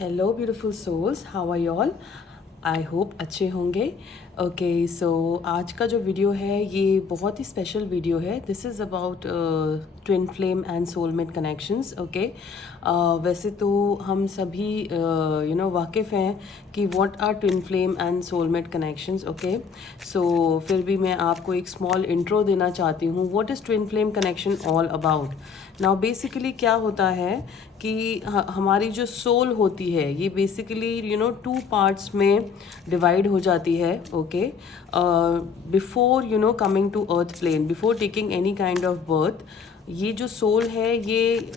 Hello beautiful souls, how are you all? I hope अच्छे होंगे। Okay, सो आज का जो वीडियो है ये बहुत ही स्पेशल वीडियो है। This is about twin flame and soulmate connections. Okay, वैसे तो हम सभी वाकिफ़ हैं कि what are twin flame and soulmate connections. Okay, so फिर भी मैं आपको एक स्मॉल इंट्रो देना चाहती हूँ। What is twin flame connection all about? Now basically क्या होता है कि हमारी जो सोल होती है ये बेसिकली टू पार्ट्स में डिवाइड हो जाती है। Okay, before coming to earth plane, before taking any kind of birth, ये जो सोल है ये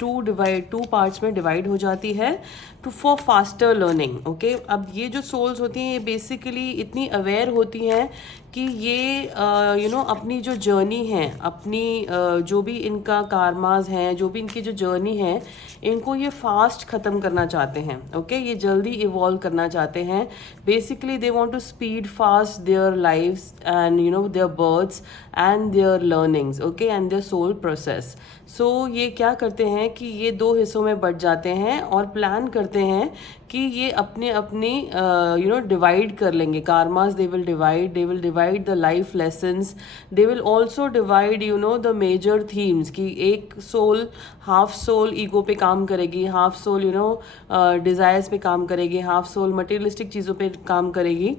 टू पार्ट्स में डिवाइड हो जाती है two for faster learning. Okay, अब ये जो सोल्स होती हैं ये बेसिकली इतनी अवेयर होती हैं कि ये अपनी जो जर्नी है, अपनी जो भी इनका कारमाज हैं, जो भी इनकी जो जर्नी है, इनको ये फास्ट ख़त्म करना चाहते हैं। ओके, ये जल्दी इवॉल्व करना चाहते हैं। Basically they want to speed fast their lives and their births and their learnings. Okay, and their soul process. So ये क्या करते हैं कि ये दो हिस्सों में बट जाते हैं और प्लान करते हैं कि ये अपने अपनी डिवाइड कर लेंगे karmas. They will divide the life lessons. They will also divide the major themes कि एक सोल, हाफ सोल ईगो पे काम करेगी, हाफ सोल डिज़ायर्स पे काम करेगी, हाफ सोल मटेरियलिस्टिक चीज़ों पे काम करेगी।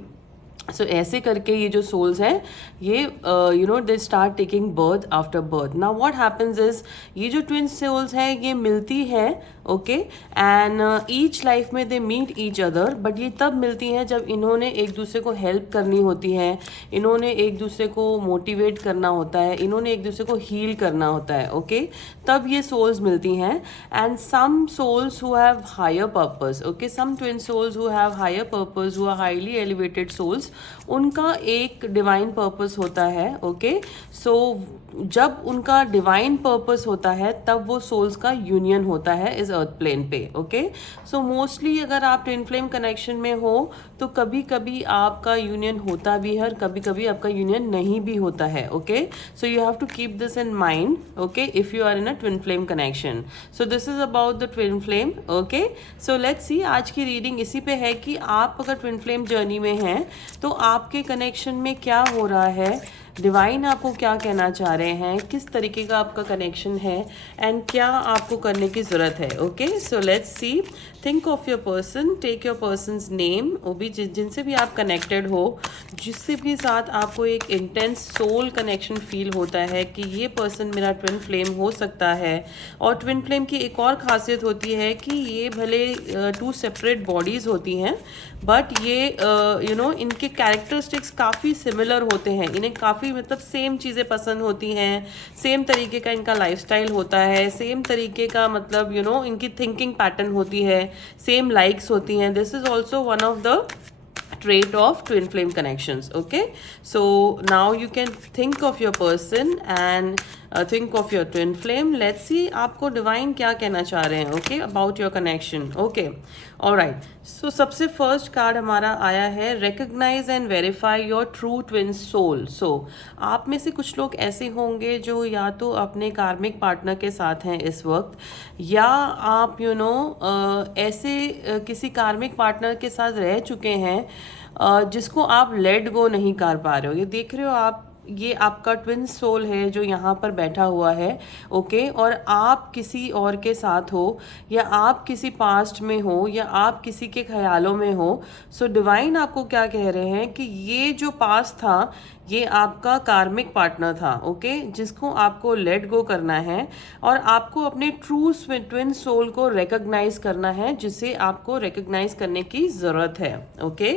सो ऐसे करके ये जो सोल्स हैं ये they start taking birth after birth. Now what happens is, ये जो ट्विन सोल्स हैं ये मिलती हैं। ओके, एंड ईच लाइफ में they meet each other, but ये तब मिलती हैं जब इन्होंने एक दूसरे को हेल्प करनी होती है, इन्होंने एक दूसरे को मोटिवेट करना होता है, इन्होंने एक दूसरे को हील करना होता है। ओके, तब ये सोल्स मिलती हैं। And some souls who have higher purpose, okay, some twin souls who have higher purpose, who are highly elevated souls, उनका एक डिवाइन पर्पस होता है। ओके, सो जब उनका डिवाइन पर्पस होता है तब वो सोल्स का यूनियन होता है इस अर्थ प्लेन पे। ओके, सो मोस्टली अगर आप ट्विन फ्लेम कनेक्शन में हो तो कभी कभी आपका यूनियन होता भी है और कभी कभी आपका यूनियन नहीं भी होता है। Okay, so you have to keep this in mind. Okay, if you are in a twin flame connection, so this is about the twin flame. Okay, so let's see, आज की रीडिंग इसी पे है कि आप अगर ट्विन फ्लेम जर्नी में हैं तो आपके कनेक्शन में क्या हो रहा है, डिवाइन आपको क्या कहना चाह रहे हैं, किस तरीके का आपका कनेक्शन है एंड क्या आपको करने की ज़रूरत है। Okay, so let's see, think of your person, take your person's name, वो भी जिनसे भी आप कनेक्टेड हो, जिससे भी साथ आपको एक इंटेंस सोल कनेक्शन फील होता है कि ये पर्सन मेरा ट्विन फ्लेम हो सकता है। और ट्विन फ्लेम की एक और खासियत होती है कि ये भले टू सेपरेट बॉडीज़ होती हैं बट ये इनके कैरेक्टरिस्टिक्स काफ़ी सिमिलर होते हैं, इन्हें काफ़ी मतलब सेम चीज़ें पसंद होती हैं, सेम तरीके का इनका लाइफस्टाइल होता है, सेम तरीके का मतलब इनकी थिंकिंग पैटर्न होती है, सेम लाइक्स होती हैं। This is also one of the trait of twin flame connections. Okay, so now you can think of your person and think of your twin flame. Let's see आपको divine क्या कहना चाह रहे हैं। Okay, about your connection. Okay, alright, so सबसे first card हमारा आया है recognize and verify your true twin soul. So आप में से कुछ लोग ऐसे होंगे जो या तो अपने कार्मिक पार्टनर के साथ हैं इस वक्त, या आप ऐसे किसी कार्मिक पार्टनर के साथ रह चुके हैं जिसको आप लेट गो नहीं कर पा रहे हो। ये देख रहे हो आप, ये आपका ट्विन सोल है जो यहाँ पर बैठा हुआ है। ओके, और आप किसी और के साथ हो, या आप किसी पास्ट में हो, या आप किसी के ख्यालों में हो। सो डिवाइन आपको क्या कह रहे हैं कि ये जो पास्ट था ये आपका कार्मिक पार्टनर था। ओके, जिसको आपको लेट गो करना है और आपको अपने ट्रू ट्विन सोल को रिकॉग्नाइज करना है, जिसे आपको रिकॉग्नाइज करने की ज़रूरत है। Okay,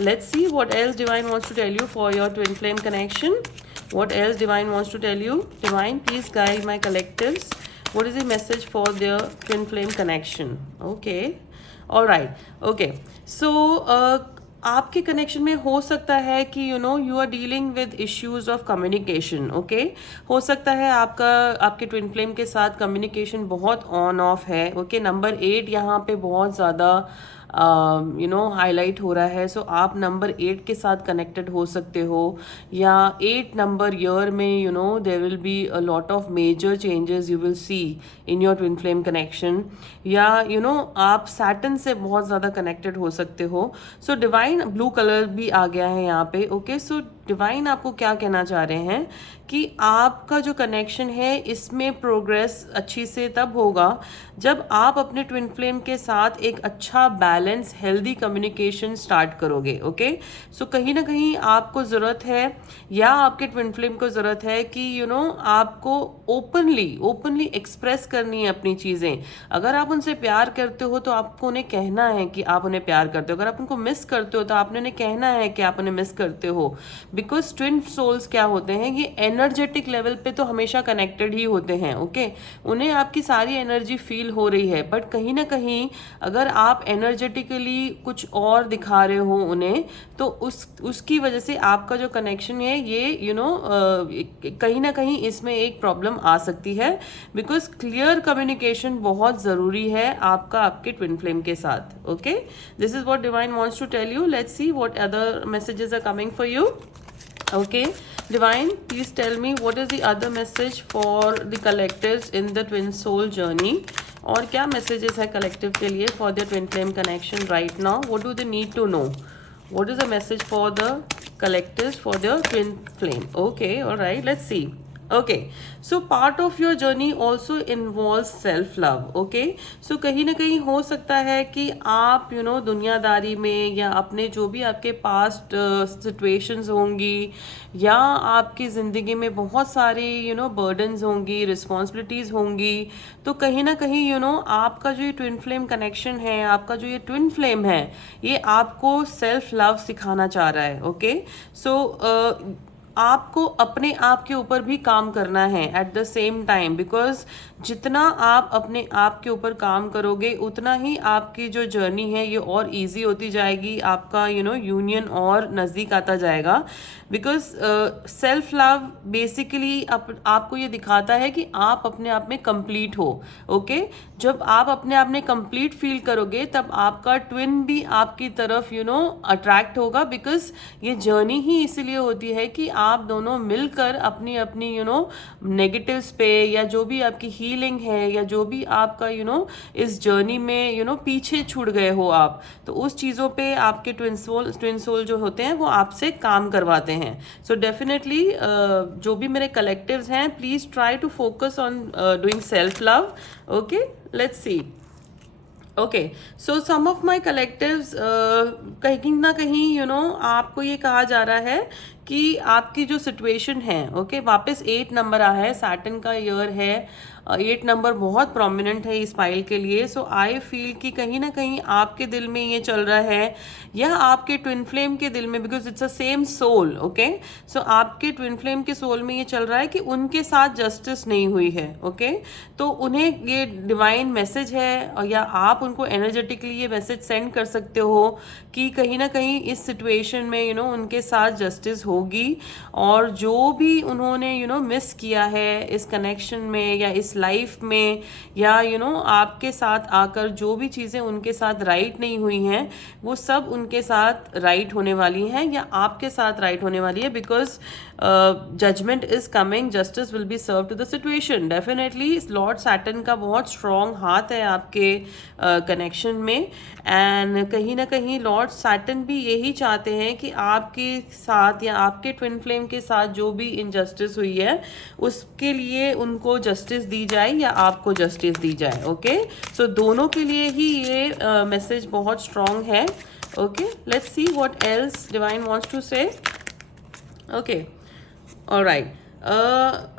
let's see what else divine wants to tell you for your twin flame connection. What else divine wants to tell you? Divine, please guide my collectives. What is the message for their twin flame connection? Okay, all right. Okay, so आपके connection में हो सकता है कि you are dealing with issues of communication. Okay, हो सकता है आपके ट्विन फ्लेम के साथ कम्युनिकेशन बहुत ऑन ऑफ है। ओके, नंबर 8 यहाँ पे बहुत ज़्यादा हाईलाइट हो रहा है, सो आप नंबर 8 के साथ कनेक्टेड हो सकते हो, या 8 नंबर ईयर में there will be a lot of major changes you will see in your twin flame connection, या आप सैटर्न से बहुत ज़्यादा कनेक्टेड हो सकते हो। सो डिवाइन ब्लू कलर भी आ गया है यहाँ पे। ओके, सो डिवाइन आपको क्या कहना चाह रहे हैं कि आपका जो कनेक्शन है इसमें प्रोग्रेस अच्छी से तब होगा जब आप अपने ट्विन फ्लेम के साथ एक अच्छा बैलेंस हेल्दी कम्युनिकेशन स्टार्ट करोगे। ओके, सो कहीं ना कहीं आपको ज़रूरत है या आपके ट्विन फ्लेम को ज़रूरत है कि आपको ओपनली एक्सप्रेस करनी है अपनी चीज़ें। अगर आप उनसे प्यार करते हो तो आपको उन्हें कहना है कि आप उन्हें प्यार करते हो। अगर आप उनको मिस करते हो तो आपने उन्हें कहना है कि आप उन्हें मिस करते हो। बिकॉज ट्विन सोल्स क्या होते हैं, ये एनर्जेटिक लेवल पे तो हमेशा कनेक्टेड ही होते हैं। ओके, उन्हें आपकी सारी एनर्जी फील हो रही है, बट कहीं ना कहीं अगर आप एनर्जेटिकली कुछ और दिखा रहे हो उन्हें, तो उसकी वजह से आपका जो कनेक्शन है ये कहीं ना कहीं इसमें एक प्रॉब्लम आ सकती है। बिकॉज क्लियर कम्युनिकेशन बहुत ज़रूरी है आपका आपके ट्विन फ्लेम के साथ। Okay, this is what divine wants to tell you. Let's see what other messages are coming for you. Okay, divine, please tell me what is the other message for the collectives in the twin soul journey. और क्या messages है collective के लिए for their twin flame connection right now? What do they need to know? What is the message for the collectives for their twin flame? Okay, all right, let's see. Okay, so part of your journey also involve self love. Okay, so कहीं ना कहीं हो सकता है कि आप दुनियादारी में या अपने जो भी आपके पास्ट सिचुएशंस होंगी या आपकी ज़िंदगी में बहुत सारी बर्डन्स होंगी, रिस्पॉन्सिबिलिटीज़ होंगी, तो कहीं ना कहीं आपका जो ये ट्विन फ्लेम कनेक्शन है, आपका जो ये ट्विन फ्लेम है, ये आपको सेल्फ लव सिखाना चाह रहा है। ओके, सो आपको अपने आप के ऊपर भी काम करना है at the same time. Because जितना आप अपने आप के ऊपर काम करोगे उतना ही आपकी जो जर्नी है ये और इजी होती जाएगी, आपका यूनियन और नज़दीक आता जाएगा। बिकॉज सेल्फ लव बेसिकली आपको ये दिखाता है कि आप अपने आप में कंप्लीट हो। ओके, जब आप अपने आप में कंप्लीट फील करोगे तब आपका ट्विन भी आपकी तरफ अट्रैक्ट होगा। बिकॉज ये जर्नी ही इसीलिए होती है कि आप दोनों मिलकर अपनी अपनी नेगेटिव्स पे या जो भी आपकी हीलिंग है या जो भी आपका इस जर्नी में पीछे छूट गए हो आप, तो उस चीज़ों पे आपके ट्विन सोल जो होते हैं वो आपसे काम करवाते हैं। सो डेफिनेटली जो भी मेरे कलेक्टिव्स हैं, please try to focus on doing self love. Okay, let's see. Okay, so some of my collectives कहीं ना कहीं आपको ये कहा जा रहा है कि आपकी जो सिचुएशन है, ओके, वापस 8 नंबर आया है, सैटर्न का ईयर है, 8 नंबर बहुत प्रोमिनेंट है इस फाइल के लिए। सो आई फील कि कहीं ना कहीं आपके दिल में ये चल रहा है या आपके ट्विन फ्लेम के दिल में, because it's a same soul. Okay, so आपके ट्विन फ्लेम के सोल में ये चल रहा है कि उनके साथ जस्टिस नहीं हुई है। ओके, तो उन्हें ये डिवाइन मैसेज है या आप उनको एनर्जेटिकली ये मैसेज सेंड कर सकते हो कि कहीं ना कहीं इस सिचुएशन में उनके साथ जस्टिस होगी, और जो भी उन्होंने मिस किया है इस कनेक्शन में या इस लाइफ में, या आपके साथ आकर जो भी चीज़ें उनके साथ राइट नहीं हुई हैं वो सब उनके साथ राइट होने वाली हैं या आपके साथ राइट होने वाली है। Because judgement is coming, justice will be serve to the situation. Definitely lord Saturn का बहुत स्ट्रॉन्ग हाथ है आपके कनेक्शन में, एंड कहीं ना कहीं लॉर्ड सैटर्न भी यही चाहते हैं कि आपके साथ या आपके ट्विन फ्लेम के साथ जो भी इनजस्टिस हुई है उसके लिए उनको जस्टिस दी जाए या आपको जस्टिस दी जाए। ओके, सो दोनों के लिए ही ये मैसेज बहुत स्ट्रॉन्ग है। Okay, let's see what else divine wants to say. Okay, alright,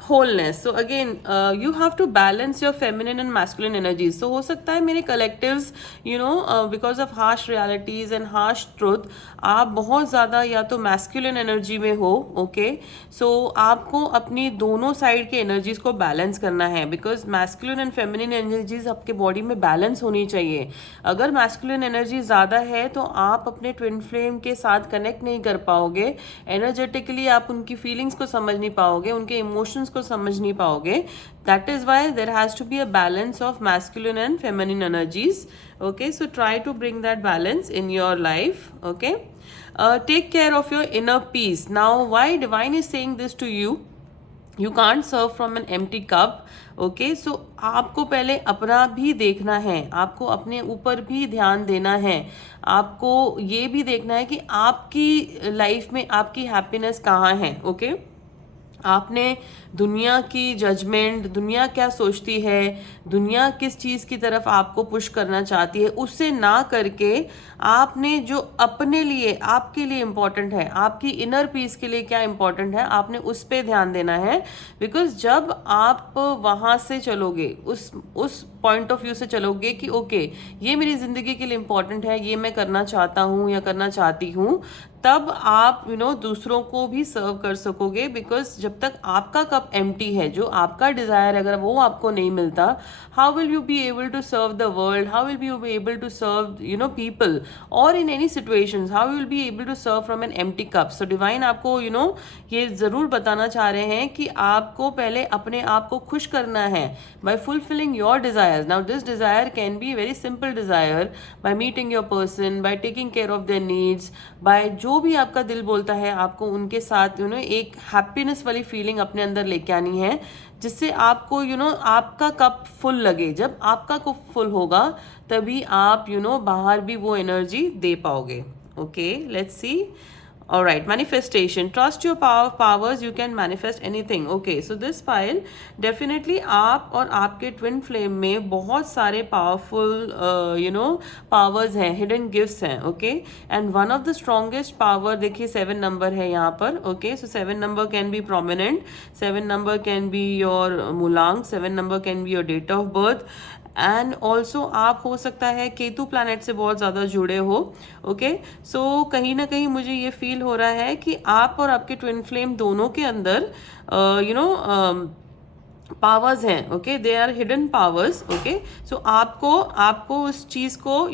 wholeness. So again, you have to balance your feminine and masculine energies. So हो सकता है मेरे collectives, because of harsh realities and harsh truth, आप बहुत ज़्यादा या तो masculine energy में हो। okay? So आपको अपनी दोनों साइड के energies को balance करना है, because masculine and feminine energies आपके body में balance होनी चाहिए। अगर masculine energy ज़्यादा है तो आप अपने twin flame के साथ connect नहीं कर पाओगे, energetically आप उनकी feelings को समझ नहीं पाओगे, पाओगे, उनके इमोशंस को समझ नहीं पाओगे. That is why there has to be a balance of masculine and feminine energies. Okay, so try to bring that balance in your life. Okay, take care of your inner peace. Now, why divine is saying this to you? You can't serve from an empty cup. Okay, so आपको पहले अपना भी देखना है, आपको अपने ऊपर भी ध्यान देना है, आपको ये भी देखना है कि आपकी लाइफ में आपकी हैप्पीनेस कहाँ है. ओके, आपने दुनिया की जजमेंट, दुनिया क्या सोचती है, दुनिया किस चीज़ की तरफ आपको पुश करना चाहती है, उससे ना करके आपने जो अपने लिए, आपके लिए इम्पॉर्टेंट है, आपकी इनर पीस के लिए क्या इम्पॉर्टेंट है, आपने उस पर ध्यान देना है. बिकॉज जब आप वहाँ से चलोगे, उस पॉइंट ऑफ व्यू से चलोगे कि ओके ये मेरी ज़िंदगी के लिए इम्पॉर्टेंट है, ये मैं करना चाहता हूँ या करना चाहती हूँ, तब आप दूसरों को भी सर्व कर सकोगे. बिकॉज जब तक आपका कप एम्प्टी है, जो आपका डिज़ायर अगर वो आपको नहीं मिलता, how will you be able to serve the world, how will you be able to serve people और in any situations, how will be able to serve from an empty cup. So divine आपको ये ज़रूर बताना चाह रहे हैं कि आपको पहले अपने आप को खुश करना है by fulfilling your desires. Now this desire can be very simple desire, by meeting your person, by taking care of their needs, by जो भी आपका दिल बोलता है, आपको उनके साथ एक हैप्पीनेस वाली फीलिंग अपने अंदर लेके आनी है, जिससे आपको आपका कप फुल लगे. जब आपका कप फुल होगा तभी आप बाहर भी वो एनर्जी दे पाओगे. Okay, let's C. All right, manifestation. Trust your powers. You can manifest anything. Okay, so this file definitely आप और आपके twin flame में बहुत सारे powerful powers हैं, hidden gifts हैं. Okay, and one of the strongest power, देखिए 7 number है यहाँ पर. Okay, so 7 number can be prominent. 7 number can be your Mulang. 7 number can be your date of birth. And also आप हो सकता है केतु प्लैनेट से बहुत ज़्यादा जुड़े हो. ओके, सो कहीं ना कहीं मुझे ये फील हो रहा है कि आप और आपके ट्विन फ्लेम दोनों के अंदर पावर्स हैं. Okay, they are hidden powers. Okay, so आपको उस चीज़ को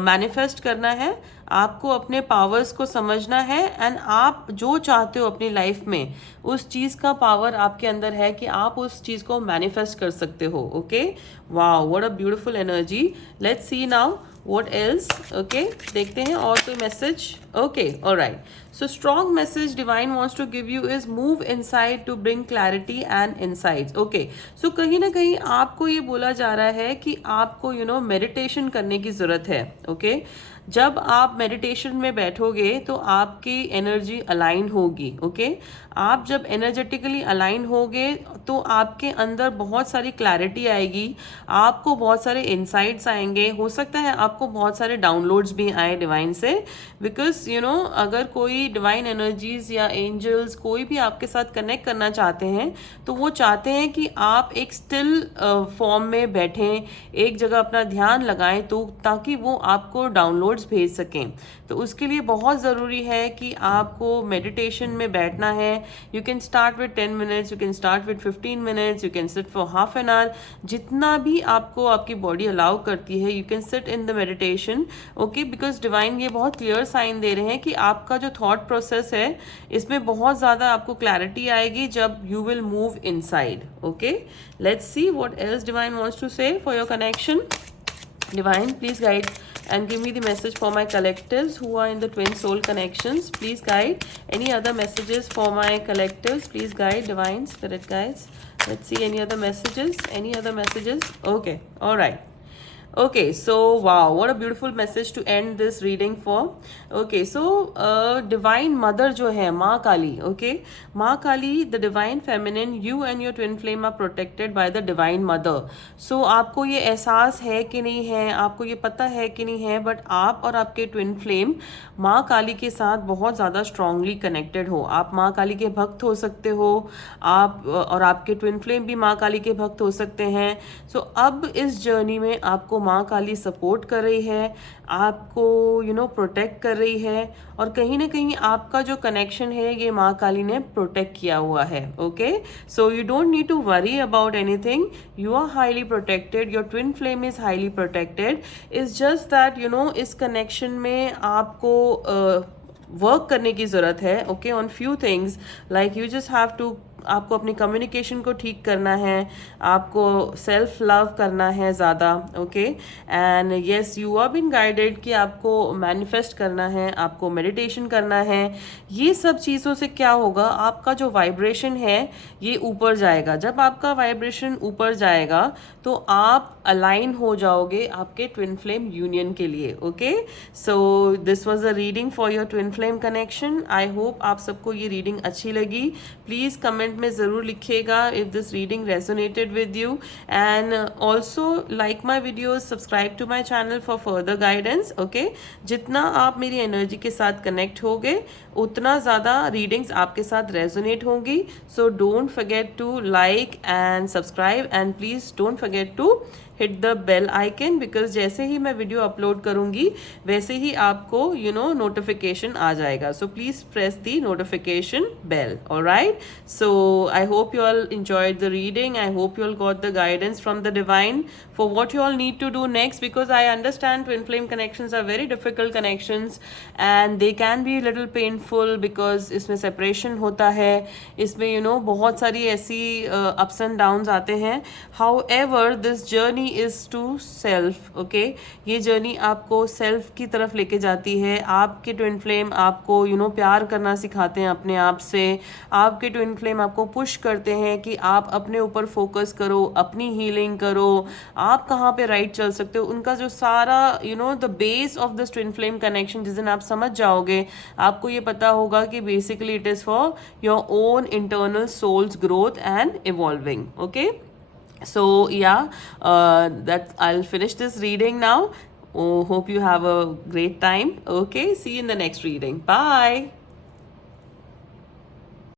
मैनिफेस्ट करना है, आपको अपने पावर्स को समझना है, एंड आप जो चाहते हो अपनी लाइफ में उस चीज़ का पावर आपके अंदर है कि आप उस चीज़ को मैनिफेस्ट कर सकते हो. Okay, wow, what a beautiful energy. Let's see now what else. Okay, देखते हैं और कोई message. Okay, all right, so strong message divine wants to give you is move inside to bring clarity and insights. Okay, so कहीं ना कहीं आपको ये बोला जा रहा है कि आपको मेडिटेशन करने की ज़रूरत है. Okay, जब आप मेडिटेशन में बैठोगे तो आपकी एनर्जी अलाइन होगी. ओके, आप जब एनर्जेटिकली अलाइन होगे तो आपके अंदर बहुत सारी क्लैरिटी आएगी, आपको बहुत सारे इंसाइट्स आएंगे, हो सकता है आपको बहुत सारे डाउनलोड्स भी आए डिवाइन से. बिकॉज अगर कोई डिवाइन एनर्जीज या एंजल्स कोई भी आपके साथ कनेक्ट करना चाहते हैं तो वो चाहते हैं कि आप एक स्टिल फॉर्म में बैठें, एक जगह अपना ध्यान लगाएं, तो ताकि वो आपको डाउनलोड्स भेज सकें. तो उसके लिए बहुत ज़रूरी है कि आपको मेडिटेशन में बैठना है. You can start with 10 minutes, you can start with 15 minutes, you can sit for half an hour, जितना भी आपको आपकी बॉडी अलाउ करती है, you can sit in the meditation. Okay, because divine ये बहुत क्लियर साइन दे रहे हैं कि आपका जो थॉट प्रोसेस है इसमें बहुत ज़्यादा आपको क्लैरिटी आएगी जब you will move inside. Okay, let's see what else divine wants to say for your connection. Divine, please guide and give me the message for my collectives who are in the twin soul connections. Please guide. Any other messages for my collectives? Please guide, divine, spirit guides. Let's see any other messages. Any other messages? Okay, all right. Okay, so wow, what a beautiful message to end this reading for. Okay, so divine mother जो है माँ काली. Okay, माँ काली, the divine feminine, you and your twin flame are protected by the divine mother. So आपको ये एहसास है कि नहीं है, आपको ये पता है कि नहीं है, बट आप और आपके ट्विन फ्लेम माँ काली के साथ बहुत ज़्यादा स्ट्रांगली कनेक्टेड हो. आप माँ काली के भक्त हो सकते हो, आप और आपके ट्विन फ्लेम भी माँ काली के भक्त हो सकते हैं. सो अब इस जर्नी में आपको माँ काली सपोर्ट कर रही है, आपको प्रोटेक्ट कर रही है, और कहीं ना कहीं आपका जो कनेक्शन है ये माँ काली ने प्रोटेक्ट किया हुआ है. Okay, so you don't need to worry about anything. You are highly protected, your twin flame is highly protected. It's just that इस कनेक्शन में आपको वर्क करने की ज़रूरत है. Okay, on few things, like you just have to आपको अपनी communication को ठीक करना है, आपको सेल्फ लव करना है ज़्यादा, okay. And yes, you are been guided कि आपको मैनिफेस्ट करना है, आपको मेडिटेशन करना है। ये सब चीज़ों से क्या होगा, आपका जो वाइब्रेशन है ये ऊपर जाएगा। जब आपका वाइब्रेशन ऊपर जाएगा तो आप अलाइन हो जाओगे आपके ट्विन फ्लेम यूनियन के लिए, okay. So this was a reading for your twin flame connection. I hope आप सबको ये रीडिंग अच्छी लगी। प्लीज़ कमेंट में ज़रूर लिखिएगा if this reading resonated with you, and also like my videos, subscribe to my channel for further guidance, okay. जितना आप मेरी एनर्जी के साथ कनेक्ट होगे उतना ज़्यादा रीडिंग्स आपके साथ रेजोनेट होंगी। So don't forget to like and subscribe, and please don't forget to hit the bell icon, because जैसे ही मैं वीडियो अपलोड करूंगी वैसे ही आपको नोटिफिकेशन आ जाएगा। So please press the notification bell, alright. So I hope you all enjoyed the reading. I hope you all got the guidance from the divine for what you all need to do next, because I understand twin flame connections are very difficult connections and they can be a little painful because इसमें separation होता है, इसमें बहुत सारी ऐसी ups and downs आते हैं। However, this journey is to self, okay? ये जर्नी आपको सेल्फ की तरफ लेके जाती है। आपके ट्विन फ्लेम आपको प्यार करना सिखाते हैं अपने आप से। आपके ट्विन फ्लेम आपको पुश करते हैं कि आप अपने ऊपर फोकस करो, अपनी हीलिंग करो, आप कहाँ पे राइट चल सकते हो। उनका जो सारा the base of this twin flame connection जिस दिन आप समझ जाओगे, आपको ये पता होगा कि basically it is for your own internal souls growth and evolving, okay. So yeah, that I'll finish this reading now. Oh, hope you have a great time. Okay, see you in the next reading. Bye.